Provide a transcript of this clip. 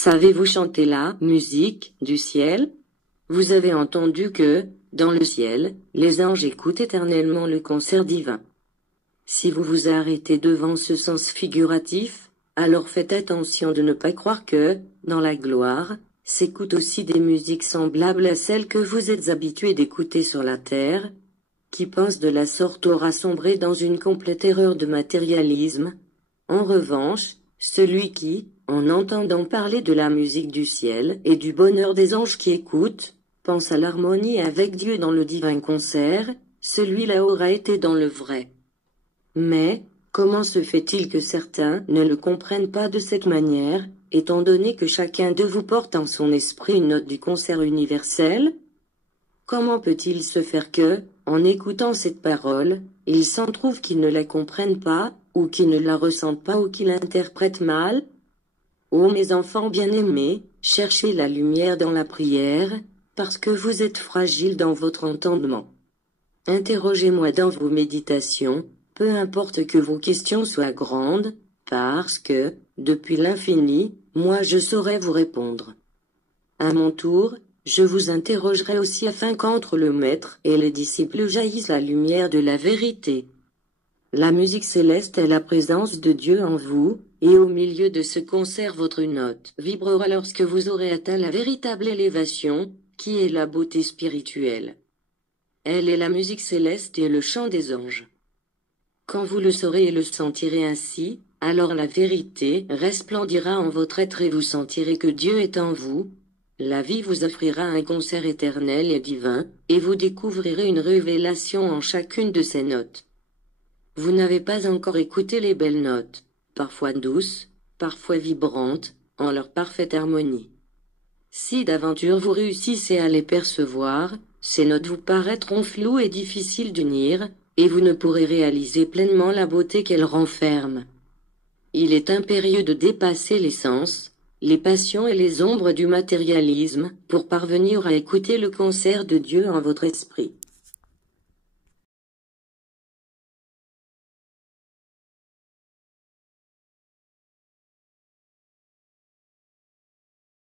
Savez-vous chanter la musique du ciel? Vous avez entendu que, dans le ciel, les anges écoutent éternellement le concert divin. Si vous vous arrêtez devant ce sens figuratif, alors faites attention de ne pas croire que, dans la gloire, s'écoutent aussi des musiques semblables à celles que vous êtes habitués d'écouter sur la terre. Qui pense de la sorte aura sombré dans une complète erreur de matérialisme. En revanche, celui qui, en entendant parler de la musique du ciel et du bonheur des anges qui écoutent, pense à l'harmonie avec Dieu dans le divin concert, celui-là aura été dans le vrai. Mais, comment se fait-il que certains ne le comprennent pas de cette manière, étant donné que chacun de vous porte en son esprit une note du concert universel? Comment peut-il se faire que, en écoutant cette parole, il s'en trouve qu'ils ne la comprennent pas, ou qu'ils ne la ressentent pas ou qu'ils l'interprètent mal? Ô mes enfants bien-aimés, cherchez la lumière dans la prière, parce que vous êtes fragiles dans votre entendement. Interrogez-moi dans vos méditations, peu importe que vos questions soient grandes, parce que, depuis l'infini, moi je saurai vous répondre. À mon tour, je vous interrogerai aussi afin qu'entre le maître et les disciples jaillisse la lumière de la vérité. La musique céleste est la présence de Dieu en vous, et au milieu de ce concert votre note vibrera lorsque vous aurez atteint la véritable élévation, qui est la beauté spirituelle. Elle est la musique céleste et le chant des anges. Quand vous le saurez et le sentirez ainsi, alors la vérité resplendira en votre être et vous sentirez que Dieu est en vous. La vie vous offrira un concert éternel et divin, et vous découvrirez une révélation en chacune de ces notes. Vous n'avez pas encore écouté les belles notes, parfois douces, parfois vibrantes, en leur parfaite harmonie. Si d'aventure vous réussissez à les percevoir, ces notes vous paraîtront floues et difficiles d'unir, et vous ne pourrez réaliser pleinement la beauté qu'elles renferment. Il est impérieux de dépasser les sens, les passions et les ombres du matérialisme, pour parvenir à écouter le concert de Dieu en votre esprit.